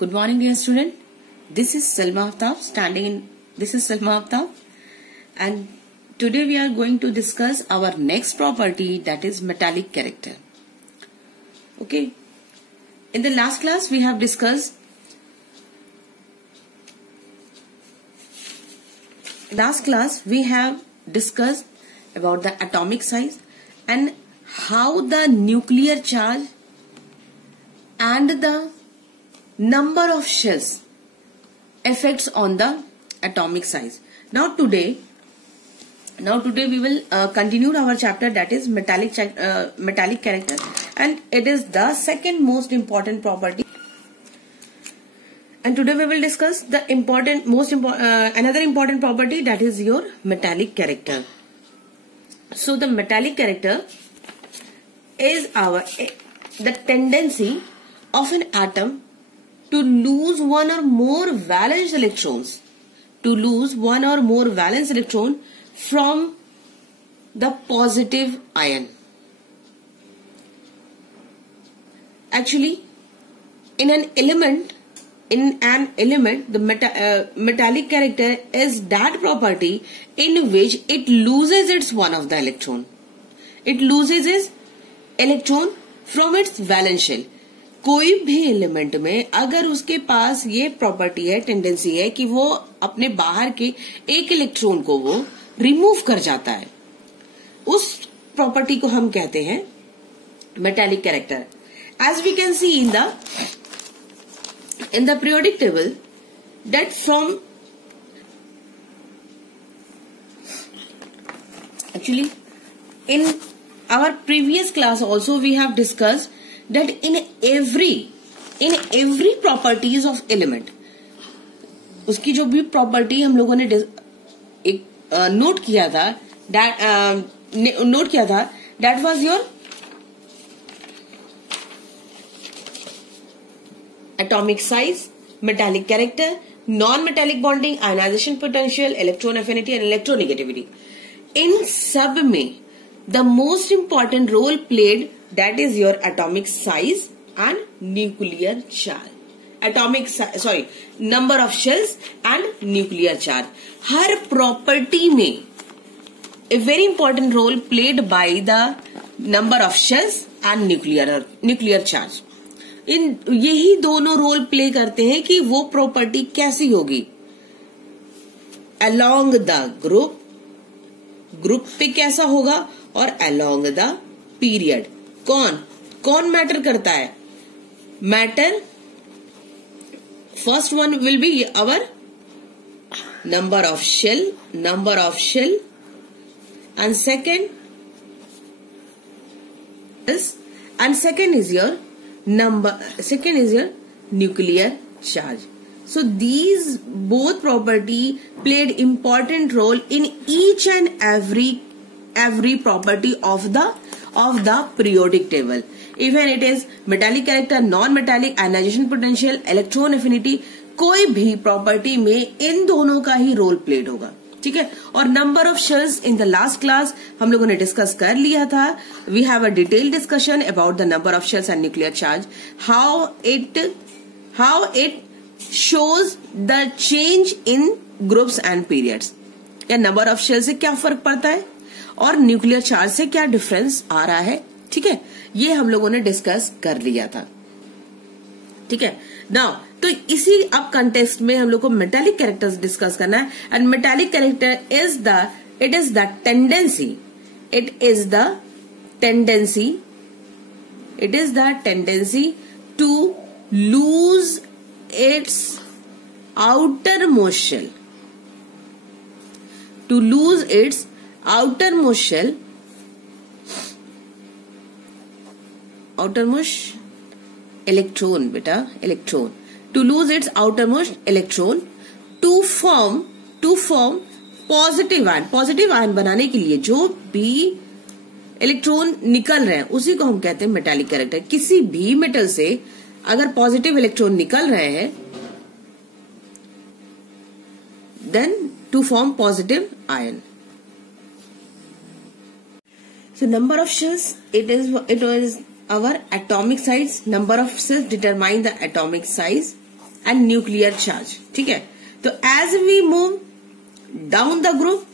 Good morning, dear student. This is Salma Aftab, and today we are going to discuss our next property, that is metallic character. Okay. In the last class we have discussed about the atomic size and how the nuclear charge and the number of shells affects on the atomic size. Now today we will continue our chapter, that is metallic character, and it is the second most important property. And today we will discuss the another important property, that is your metallic character. So the metallic character is the tendency of an atom to lose one or more valence electrons, from the positive ion. Actually, in an element, the metallic character is that property in which it loses its one of the electron. It loses its electron from its valence shell. कोई भी element में अगर उसके पास ये property है, tendency है कि वो अपने बाहर के एक इलेक्ट्रॉन को वो रिमूव कर जाता है, उस प्रॉपर्टी को हम कहते हैं metallic character. As we can see in the periodic table that from actually in our previous class also we have discussed that in every properties of element, उसकी जो भी प्रॉपर्टी हम लोगों ने नोट किया था, that was your atomic size, metallic character, non-metallic bonding, ionization potential, electron affinity and electronegativity. इन सब में the most important role played, that is your atomic size and nuclear charge. Number of shells and nuclear charge. Her property में a very important role played by the number of shells and nuclear charge. इन यही दोनों role play करते हैं कि वो property कैसी होगी. Along the group पे कैसा होगा और अलोंग द पीरियड. कौन मैटर करता है? Matter first one will be our number of shell and second is your nuclear charge. So these both property played important role in each and every property of the periodic table. Even it is metallic character, non-metallic, ionization potential, electron affinity, कोई भी property में इन दोनों का ही role played होगा. ठीक है. और number of shells in the last class हम लोगों ने डिस्कस कर लिया था. We have a detail discussion about the number of shells and nuclear charge, how it shows the change in groups and periods. या नंबर ऑफ शेल से क्या फर्क पड़ता है और न्यूक्लियर चार्ज से क्या डिफरेंस आ रहा है. ठीक है. ये हम लोगों ने डिस्कस कर लिया था. ठीक है. नाउ तो इसी अब कंटेक्स्ट में हम लोग को मेटालिक कैरेक्टर्स डिस्कस करना है. And metallic character is the tendency to lose its outermost electron to lose its outermost electron to form positive ion बनाने के लिए जो भी इलेक्ट्रॉन निकल रहे हैं उसी को हम कहते हैं मेटालिक कैरेक्टर. किसी भी मेटल से अगर पॉजिटिव इलेक्ट्रॉन निकल रहे हैं then to form positive ion. So number of shells, it was our atomic size. Number of shells determine the atomic size. And nuclear charge, ठीक है। तो as we move down the group,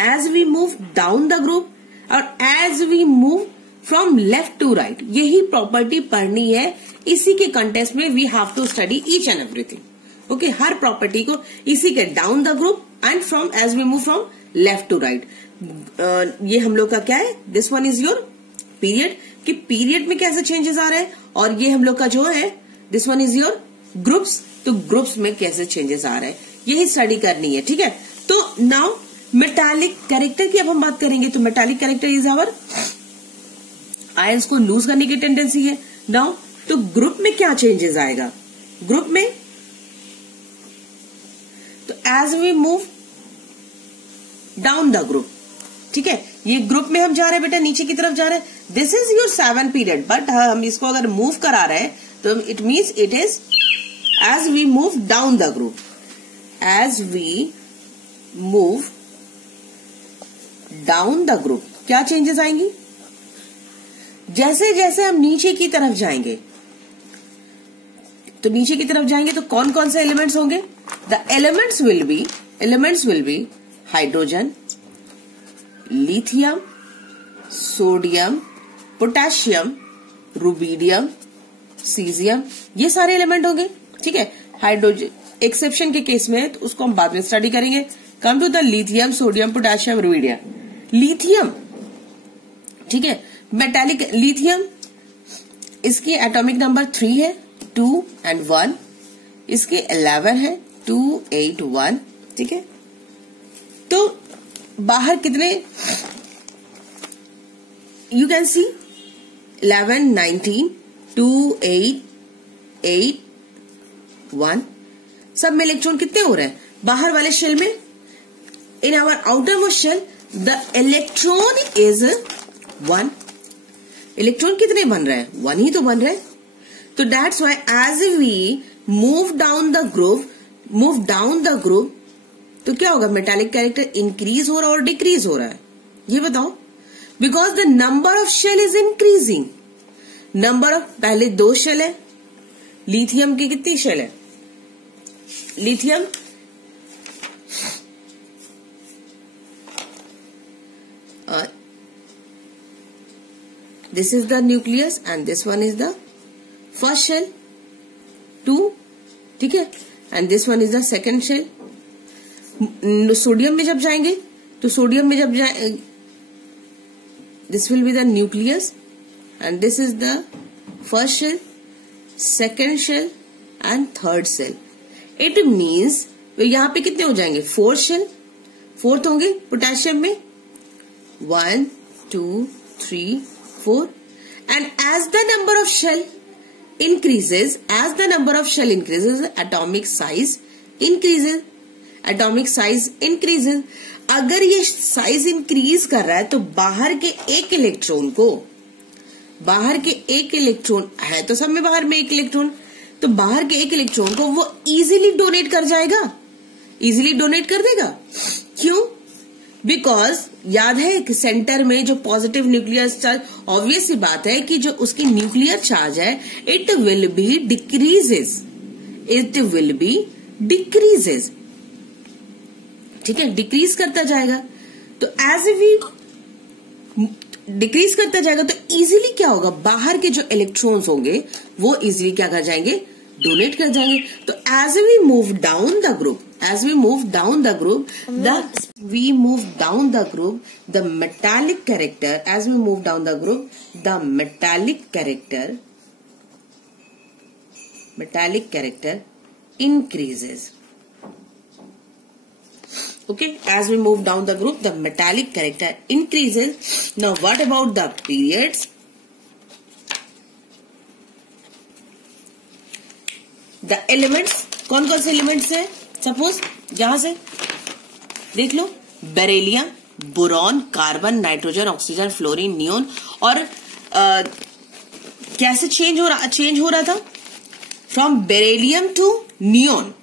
as we move down the group और as we move from left to right, यही property पढ़नी है। इसी के context में we have to study each and everything. Okay, हर प्रॉपर्टी को इसी के down the group and from as we move from left to right. ये हम लोग का क्या है, this one is your period, कि पीरियड में कैसे चेंजेस आ रहे हैं, और ये हम लोग का जो है this one is your groups, तो ग्रुप्स में कैसे चेंजेस आ रहे हैं, यही स्टडी करनी है, ठीक है। तो नाउ मेटालिक कैरेक्टर की अब हम बात करेंगे। तो metallic character is our, ions को लूज करने की टेंडेंसी है। नाउ तो ग्रुप में क्या चेंजेस आएगा, ग्रुप में तो as we move down the group, ठीक है, ये ग्रुप में हम जा रहे हैं बेटा, नीचे की तरफ जा रहे हैं। This is your 7 period, but हम इसको अगर मूव करा रहे हैं तो it means it is as we move down the group, as we move down the group क्या चेंजेस आएंगी, जैसे जैसे हम नीचे की तरफ जाएंगे, तो नीचे की तरफ जाएंगे तो कौन कौन से एलिमेंट्स होंगे, the elements will be hydrogen, lithium, sodium, potassium, rubidium, caesium, ये सारे एलिमेंट होंगे, ठीक है। हाइड्रोजन एक्सेप्शन के केस में तो उसको हम बाद में स्टडी करेंगे। Come to the lithium, sodium, potassium, rubidium. Lithium, ठीक है, मेटालिक लिथियम, इसकी एटॉमिक नंबर 3 है, 2 and 1, इसके 11 है, 2, 8, 1, ठीक है। तो बाहर कितने, यू कैन सी 11, 19, 2, 8, 8, 1, सब में इलेक्ट्रॉन कितने हो रहे हैं बाहर वाले शेल में। In our outermost shell the electron is 1, electron कितने बन रहे हैं, 1 ही तो बन रहे हैं। तो that's why as we move down the group, तो क्या होगा, मेटालिक कैरेक्टर इंक्रीज हो रहा है और डिक्रीज हो रहा है, ये बताओ। Because the number of shell is increasing, number of, पहले 2 शेल है, लिथियम की कितनी शेल है, lithium this is the nucleus and this one is the first shell, 2, ठीक है, and this one is the second shell. Sodium में जब जाएंगे तो सोडियम में जब जाए, this will be the nucleus and this is the first shell, second shell and third shell. It means यहाँ पे कितने हो जाएंगे, 4 shell, 4th होंगे पोटेशियम में, 1, 2, 3, 4, and as the number of shell increases, atomic size increases. अगर ये size increase कर रहा है तो बाहर के एक इलेक्ट्रॉन है, तो सब में बाहर में एक इलेक्ट्रॉन, तो बाहर के एक इलेक्ट्रॉन को वो इजीली डोनेट कर जाएगा, इजीली डोनेट कर देगा। क्यों, बिकॉज याद है कि सेंटर में जो पॉजिटिव न्यूक्लियर चार्ज, ऑब्वियस सी बात है कि जो उसकी न्यूक्लियर चार्ज है इट विल बी डिक्रीजेस, ठीक है, डिक्रीज करता जाएगा। तो एज वी डिक्रीज करता जाएगा तो इजीली क्या होगा, बाहर के जो इलेक्ट्रॉन्स होंगे वो इजीली क्या कर जाएंगे, डोनेट कर जाएंगे। तो as we move down the group, the metallic character increases. Okay, as we move down the group, the metallic character increases. Now, what about the periods? The elements, कौन कौन से एलिमेंट्स है, सपोज यहां से देख लो, beryllium, boron, carbon, nitrogen, oxygen, fluorine, neon, और कैसे चेंज हो रहा था, from beryllium to neon,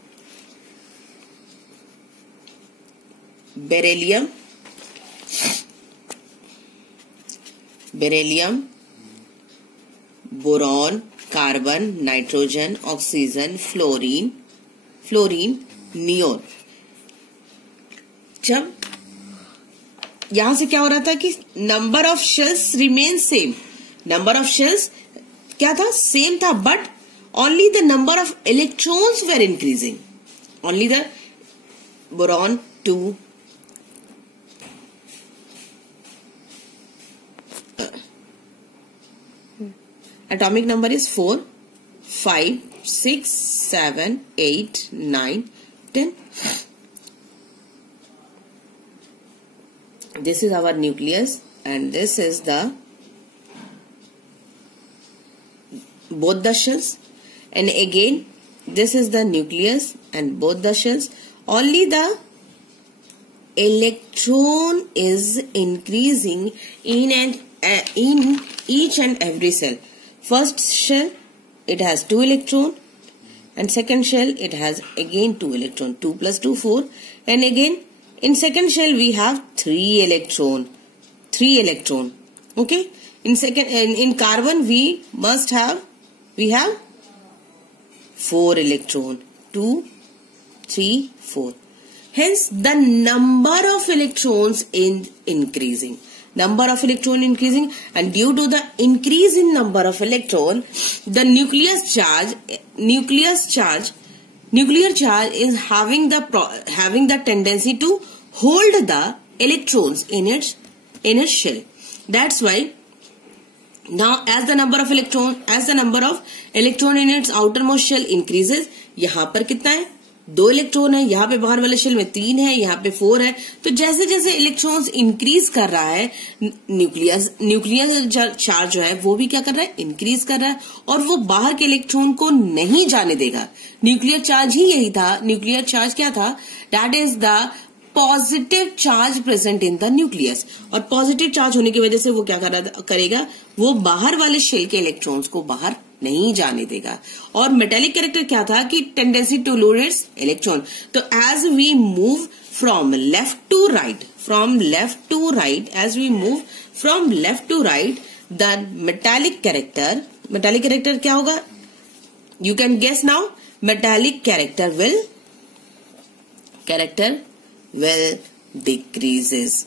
beryllium, boron, carbon, nitrogen, oxygen, fluorine, neon. जब यहां से क्या हो रहा था कि number of shells remain same, number of shells क्या था, सेम था, but only the number of electrons were increasing, only the boron 2, atomic number is 4, 5, 6, 7, 8, 9, 10. This is our nucleus and this is the both the shells, and again this is the nucleus and both the shells. Only the electron is increasing in each and every cell. First shell it has 2 electron and second shell it has again 2 electron, 2 plus 2 4, and again in second shell we have 3 electron. Okay, in carbon we have 4 electron, 2 3 4, hence the number of electrons is increasing, and due to the increase in number of electron, the nuclear charge is having the tendency to hold the electrons in its shell. That's why now as the number of electron in its outermost shell increases, यहाँ पर कितना है, 2 electron है, यहाँ पे बाहर वाले shell में 3 है, यहाँ पे 4 है। तो जैसे जैसे इलेक्ट्रॉन्स इंक्रीज कर रहा है, न्यूक्लियर चार्ज जो है वो भी क्या कर रहा है, इंक्रीज कर रहा है, और वो बाहर के इलेक्ट्रॉन को नहीं जाने देगा। न्यूक्लियर चार्ज ही यही था, न्यूक्लियर चार्ज क्या था, that is the positive charge present in the nucleus, और पॉजिटिव चार्ज होने की वजह से वो क्या करेगा, वो बाहर वाले शेल के इलेक्ट्रॉन्स को बाहर नहीं जाने देगा। और मेटेलिक कैरेक्टर क्या था कि tendency to lose its electron. तो as we move from left to right, the metallic character क्या होगा, you can guess now, metallic character will decreases.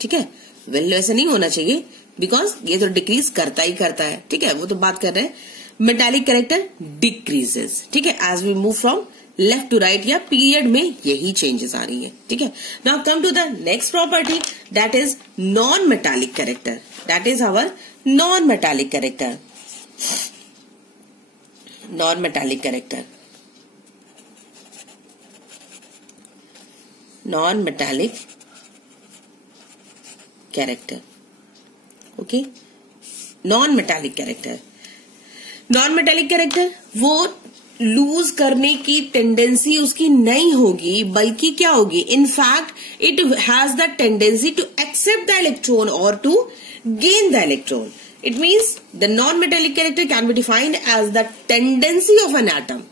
ठीक है, विल ऐसे नहीं होना चाहिए, बिकॉज ये तो डिक्रीज करता ही करता है। ठीक है, वो तो बात कर रहे हैं, मेटालिक कैरेक्टर डिक्रीजेस। ठीक है, as we move from left to right, या पीरियड में यही चेंजेस आ रही है। ठीक है, now come to the next property, that is non metallic character. That is our non metallic character. Okay, non metallic character वो लूज करने की टेंडेंसी उसकी नहीं होगी, बल्कि क्या होगी, in fact it has the tendency to accept the electron और to gain the electron. It means the non metallic character can be defined as the tendency of an atom,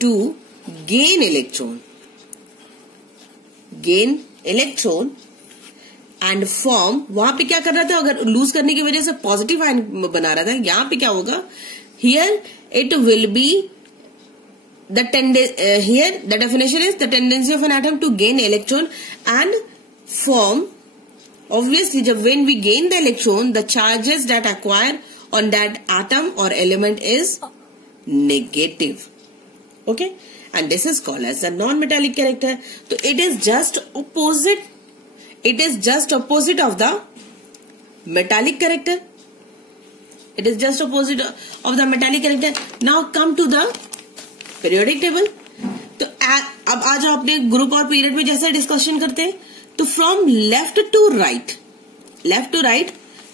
to gain electron and form. वहां पे क्या कर रहा था, अगर loose करने की वजह से पॉजिटिव आयन बना रहा था, यहां पे क्या होगा, here it will be here the definition is the tendency of an atom to gain electron and form. Obviously when we gain the electron, the charges that acquire on that atom or element is negative. Okay, and this is called as the non-metallic character. So it is just opposite of the metallic character. Now come to the periodic table. तो अब आ जाओ अपने group और period में जैसे discussion करते हैं, तो फ्रॉम लेफ्ट टू राइट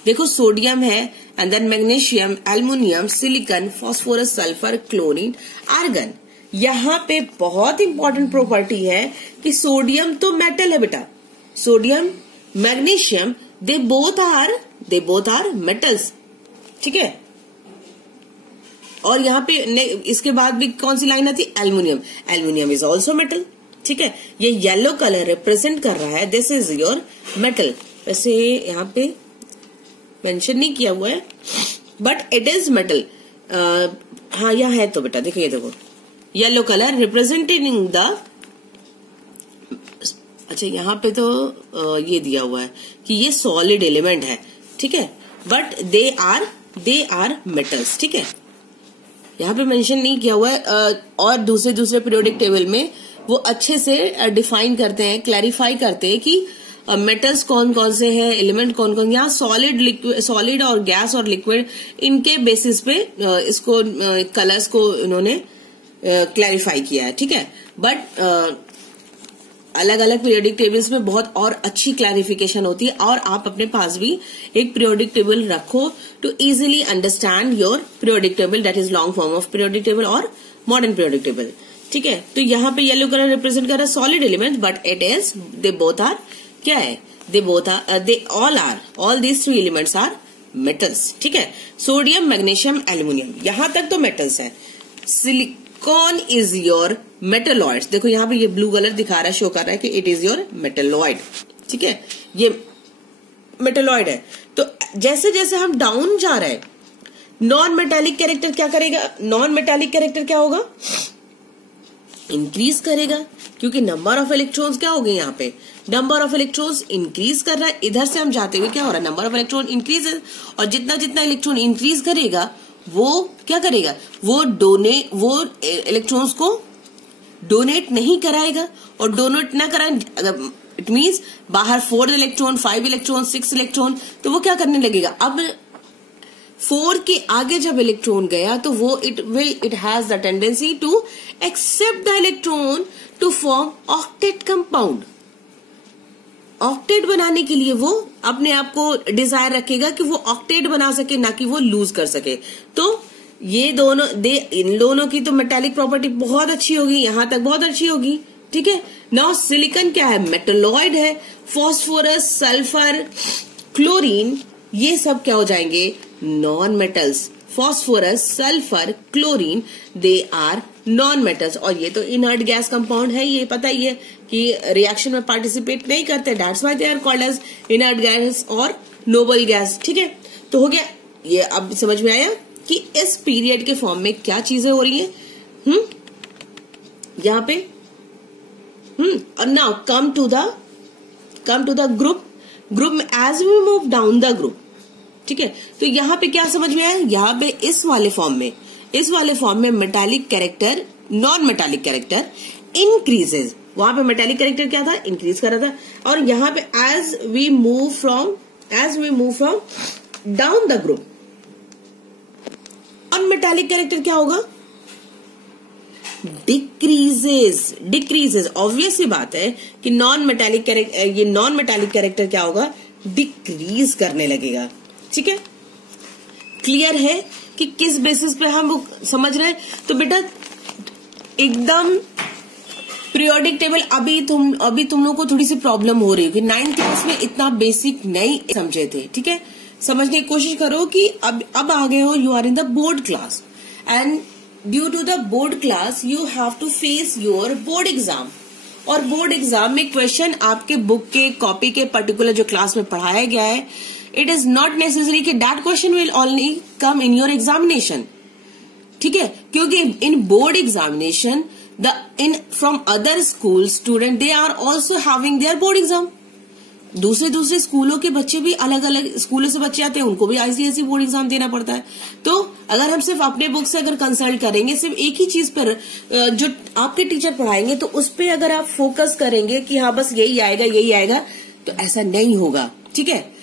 देखो, सोडियम है, and then magnesium, aluminium, silicon, phosphorus, sulphur, chlorine, argon. यहाँ पे बहुत इंपॉर्टेंट प्रॉपर्टी है कि सोडियम तो मेटल है बेटा, sodium, magnesium, they both are metals. ठीक है, और यहाँ पे इसके बाद भी कौन सी लाइन आती है, एल्युमिनियम इज ऑल्सो मेटल। ठीक है, ये येलो कलर रिप्रेजेंट कर रहा है, दिस इज योर मेटल, वैसे यहाँ पे मेंशन नहीं किया हुआ है, बट इट इज मेटल। हाँ यहाँ है तो बेटा देखो, ये देखो येलो कलर रिप्रेजेंटिंग द, अच्छा यहाँ पे तो ये दिया हुआ है कि ये सॉलिड एलिमेंट है, ठीक है, बट दे आर मेटल्स, ठीक है, यहाँ पे मेंशन नहीं किया हुआ है। और दूसरे पीरियोडिक टेबल में वो अच्छे से डिफाइन करते हैं, क्लैरिफाई करते हैं कि मेटल्स कौन कौन से हैं, एलिमेंट कौन कौन, यहाँ सॉलिड और गैस और लिक्विड, इनके बेसिस पे इसको कलर्स को इन्होंने क्लैरिफाई किया है, ठीक है। बट अलग अलग पीरियोडिक टेबल्स में बहुत और अच्छी क्लैरिफिकेशन होती है, और आप अपने पास भी एक पीरियोडिक टेबल रखो to easily understand your periodic table, that is long form of periodic table और मॉडर्न पीरियोडिक टेबल, ठीक है। तो यहाँ पे येलो कलर रिप्रेजेंट कर रहा है solid element, but it is they both are, क्या है, they all these three elements are metals, ठीक है। सोडियम, मैग्नीशियम, एल्यूमिनियम, यहां तक तो मेटल्स है। सिलिकॉन इज योर मेटलॉइड, देखो यहाँ पे ये ब्लू कलर दिखा रहा है, शो कर रहा है कि इट इज योर मेटलॉइड, ठीक है, ये मेटलॉइड है। तो जैसे जैसे हम डाउन जा रहे हैं, नॉन मेटालिक कैरेक्टर क्या करेगा, नॉन मेटालिक कैरेक्टर क्या होगा, इंक्रीज करेगा, क्योंकि नंबर ऑफ इलेक्ट्रॉन्स क्या हो गए, यहाँ पे नंबर ऑफ इलेक्ट्रॉन्स इंक्रीज कर रहा है। इधर से हम जाते हुए क्या हो रहा है, नंबर ऑफ इलेक्ट्रॉन इंक्रीज, और जितना जितना इलेक्ट्रॉन इंक्रीज करेगा वो क्या करेगा, वो इलेक्ट्रॉन्स को डोनेट नहीं कराएगा, और डोनेट ना कराए अगर इट मीन्स बाहर 4 इलेक्ट्रॉन, 5 इलेक्ट्रॉन, 6 इलेक्ट्रॉन, तो वो क्या करने लगेगा, अब 4 के आगे जब इलेक्ट्रॉन गया तो वो it has the tendency to accept the electron to form octet compound. Octet बनाने के लिए वो अपने आप को डिजायर रखेगा कि वो ऑक्टेट बना सके, ना कि वो लूज कर सके। तो ये दोनों इन दोनों की तो मेटालिक प्रॉपर्टी बहुत अच्छी होगी, यहां तक बहुत अच्छी होगी, ठीक है। नाउ सिलिकॉन क्या है, मेटलॉइड है। फॉस्फोरस, सल्फर, क्लोरीन, ये सब क्या हो जाएंगे, non metals. Phosphorus, sulphur, chlorine, they are non metals. और ये तो इनर्ट गैस कंपाउंड है, ये पता ही है कि रिएक्शन में पार्टिसिपेट नहीं करते, that's why they are called as inert gas और नोबल गैस, ठीक है। तो हो गया ये, अब समझ में आया कि इस पीरियड के फॉर्म में क्या चीजें हो रही है, यहाँ पे। और now come to the group में as we move down the group, ठीक है। तो यहाँ पे क्या समझ में आया, यहाँ पे इस वाले फॉर्म में metallic character, non metallic character increases. वहां पे मेटालिक कैरेक्टर क्या था, इंक्रीज कर रहा था। और यहाँ पे as we move from down the group, non metallic character क्या होगा, डिक्रीजेज। ऑब्वियस सी बात है कि नॉन मेटालिक कैरेक्टर क्या होगा, डिक्रीज करने लगेगा, ठीक है। क्लियर है कि किस बेसिस पे हम समझ रहे हैं। तो बेटा एकदम पीरियोडिक टेबल अभी तुम लोगों को थोड़ी सी प्रॉब्लम हो रही है कि 9th क्लास में इतना बेसिक नहीं समझे थे, ठीक है। समझने की कोशिश करो कि अब आ गए हो, you are in the board class, and due to the board class you have to face your board exam. और बोर्ड एग्जाम में क्वेश्चन आपके बुक के, कॉपी के, पर्टिकुलर जो क्लास में पढ़ाया गया है, इट इज नॉट नेसेसरी कि that question will only come in your examination, ठीक है। क्योंकि in board examination from other school student, they are also having their board exam. दूसरे स्कूलों के बच्चे भी, अलग अलग स्कूलों से बच्चे आते हैं, उनको भी आईसीएसई बोर्ड एग्जाम देना पड़ता है। तो अगर हम सिर्फ अपने बुक से अगर कंसल्ट करेंगे, सिर्फ एक ही चीज पर जो आपके टीचर पढ़ाएंगे, तो उस पर अगर आप फोकस करेंगे कि हाँ बस यही आएगा, तो ऐसा नहीं होगा, ठीक है।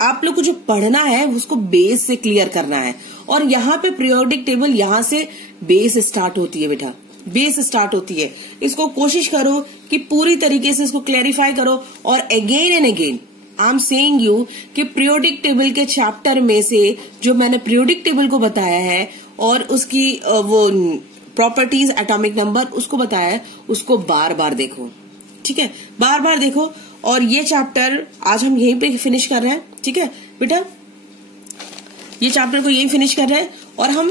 आप लोग को जो पढ़ना है उसको बेस से क्लियर करना है। और यहाँ पे पीरियोडिक टेबल, यहाँ से बेस स्टार्ट होती है बेटा, बेस स्टार्ट होती है। इसको कोशिश करो कि पूरी तरीके से इसको क्लैरिफाई करो। और again and again I am saying you कि पीरियोडिक टेबल के चैप्टर में से जो मैंने पीरियोडिक टेबल को बताया है और उसकी वो प्रॉपर्टीज, एटॉमिक नंबर, उसको बताया है, उसको बार बार देखो, ठीक है, बार बार देखो। और ये चैप्टर आज हम यहीं पे फिनिश कर रहे हैं, ठीक है बेटा, ये चैप्टर को यहीं फिनिश कर रहे हैं। और हम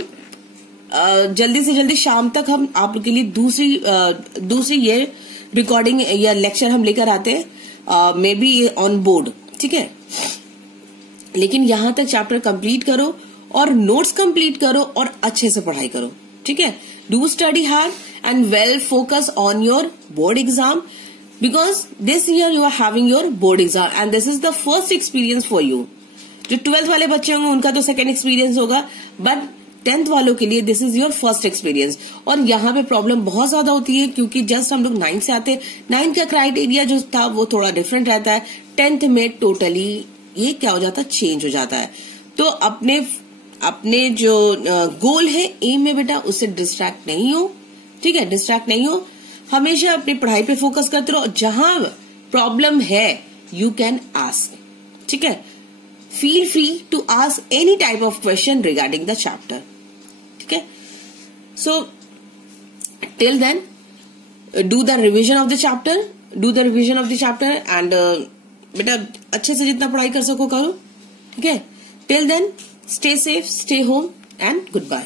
जल्दी से जल्दी शाम तक हम आपके लिए दूसरी ये रिकॉर्डिंग या लेक्चर हम लेकर आते हैं। मे बी ऑन बोर्ड, ठीक है, लेकिन यहां तक चैप्टर कंप्लीट करो और नोट्स कंप्लीट करो और अच्छे से पढ़ाई करो, ठीक है. Do study hard and well focus on your board exam, because this year you are having your board exam and this is the first experience for you. जो 12th वाले बच्चे होंगे उनका तो सेकेंड एक्सपीरियंस होगा, बट 10th वालों के लिए this is your first experience. और यहाँ पे प्रॉब्लम बहुत ज्यादा होती है क्योंकि जस्ट हम लोग 9th से आते हैं. 9th का क्राइटेरिया जो था वो थोड़ा डिफरेंट रहता है. 10th में टोटली ये क्या हो जाता है, चेंज हो जाता है. तो अपने जो गोल है, एम में बेटा, उससे डिस्ट्रैक्ट नहीं हो, ठीक है, डिस्ट्रैक्ट नहीं हो. हमेशा अपनी पढ़ाई पे फोकस करते रहो. जहां प्रॉब्लम है यू कैन आस्क, ठीक है. Feel free to ask any type of question regarding the chapter, ठीक है. So till then do the revision of the chapter, and बेटा अच्छे से जितना पढ़ाई कर सको करो, ठीक है. Till then stay safe, stay home and good bye.